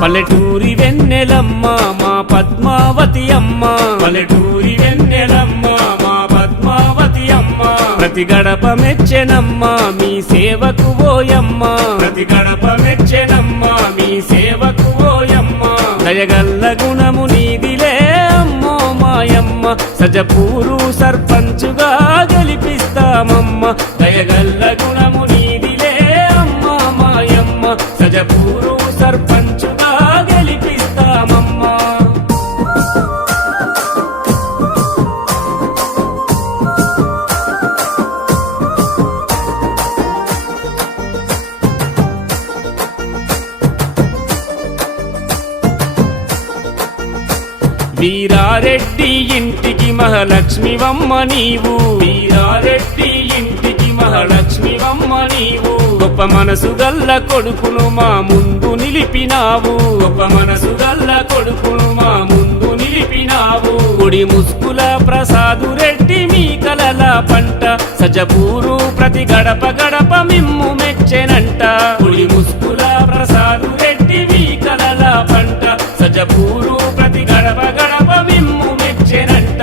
పల్లెటూరి వెన్నెలమ్మ మా పద్మావతి అమ్మ, పల్లెటూరి వెన్నెలమ్మ మా పద్మావతి అమ్మ. ప్రతి గడప మెచ్చెనమ్మ మీ సేవకు ఓయమ్మ, ప్రతి గడప మెచ్చెనమ్మ మీ సేవకు ఓయమ్మ. దయగల్ల గుణము నీదిలే అమ్మో మాయమ్మ, సజపూరు సర్పంచుగా గెలిపిస్తామమ్మ. దయగల్ల గుణము నీదిలే అమ్మ మాయమ్మ, సజపూరు సర్పంచుగా గెలిపిస్తామమ్మ. వీరారెడ్డి ఇంటికి మహాలక్ష్మివమ్మ నీవు, వీరారెడ్డి ఇంటికి మహాలక్ష్మివమ్మ నీవు. గొప్ప మనసు గల్ల కొడుకును మా ముందు నిలిపినావు, గొప్ప మనసు గల్ల కొడుకును మా ముందు నిలిపినావు. గుడి ముస్కుల ప్రసాదు రెడ్డి మీ కలల పంట, సజపూరు ప్రతి గడప గడప మిమ్ము మెచ్చెనంట. గుడి ముస్కుల ప్రసాదు రెడ్డి మీ కలల పంట, సజపూరు ప్రతి గడప గడప మిమ్ము మెచ్చెనంట.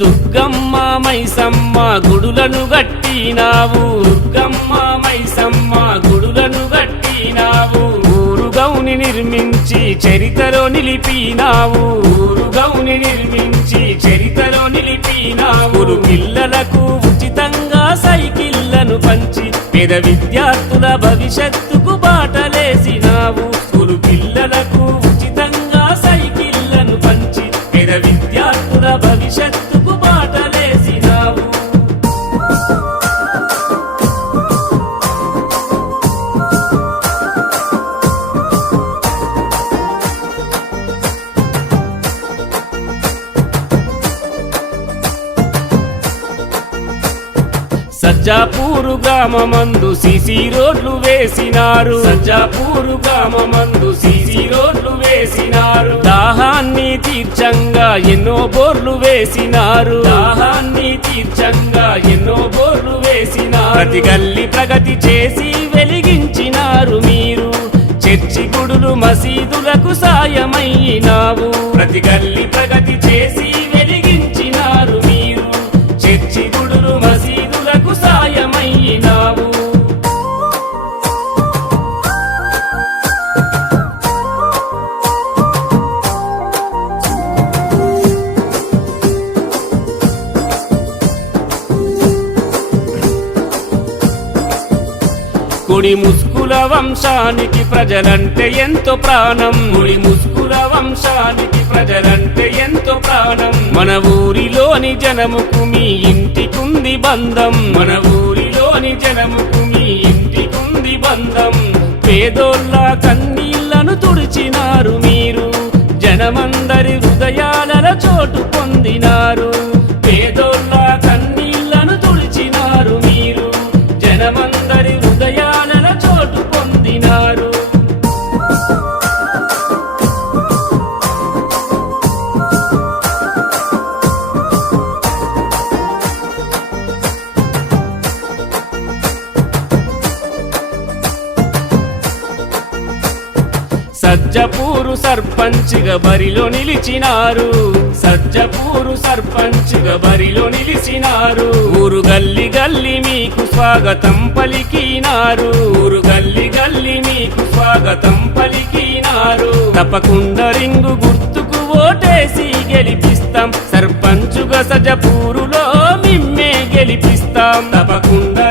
దుర్గమ్మ మైసమ్మ గుడులను గట్టినావు, దుర్గమ్మ మైసమ్మ గుడులను గట్టినావు. ఊరు గౌని నిర్మించి చరితలో నిలిపినావు, ఊరు గౌని నిర్మించి చరితలో నిలిపినావు. ఊరు పిల్లలకు ఉచితంగా సైకిళ్లను పంచి పేద విద్యార్థుల భవిష్యత్తుకు బాటలేసినావు. ఊరు పిల్లలకు ఉచితంగా సైకిళ్లను పంచి పేద విద్యార్థుల భవిష్యత్తుకు బాటలేసినావు. సజ్జాపూరు గ్రామమందు సిసి రోడ్లు వేసినారు, సజ్జాపూరు గ్రామమందు సిసి రోడ్లు వేసినారు. దాహాన్ని తీర్చంగా ఎన్నో బోర్లు వేసినారు, దాహాన్ని తీర్చంగా ఎన్నో బోర్లు వేసినారు. ప్రతి గల్లి ప్రగతి చేసి వెలిగించినారు మీరు, చర్చి గుడులు మసీదులకు సాయమైనావు. ప్రతి గల్లి ప్రగతి చేసి వెలిగించినారు మీరు, చర్చి గుడులు మసీదులకు సాయమైనావు. కుడి ముస్కుల వంశానికి ప్రజలంటే ఎంతో ప్రాణం, కుడి ముస్కుల వంశానికి ప్రజలంటే ఎంతో ప్రాణం. మన ఊరిలోని జనముకు మీ ఇంటికుంది బంధం, మన ఊరిలోని జనముకు మీ ఇంటికుంది బంధం. పేదోళ్ళ కన్నీళ్లను తుడిచినారు మీరు, జనమందరి హృదయాలలో చోటు పొందినారు. పేదోళ్ళ కన్నీళ్లను తుడిచినారు మీరు, జనమందరి హృదయాలలో చోటు పొందినారు. సజ్జపూరు సర్పంచ్గా బరిలో నిలిచినారు, సజ్జపూరు సర్పంచ్గా బరిలో నిలిచినారు. ఊరు గల్లి గల్లి మీకు స్వాగతం పలికినారు, ఊరు గల్లి గల్లి మీకు స్వాగతం పలికినారు. తప్పకుండా రింగు గుర్తుకు ఓటేసి గెలిపిస్తాం, సర్పంచుగా సజ్జపూరులో మిమ్మే గెలిపిస్తాం. తప్పకుండా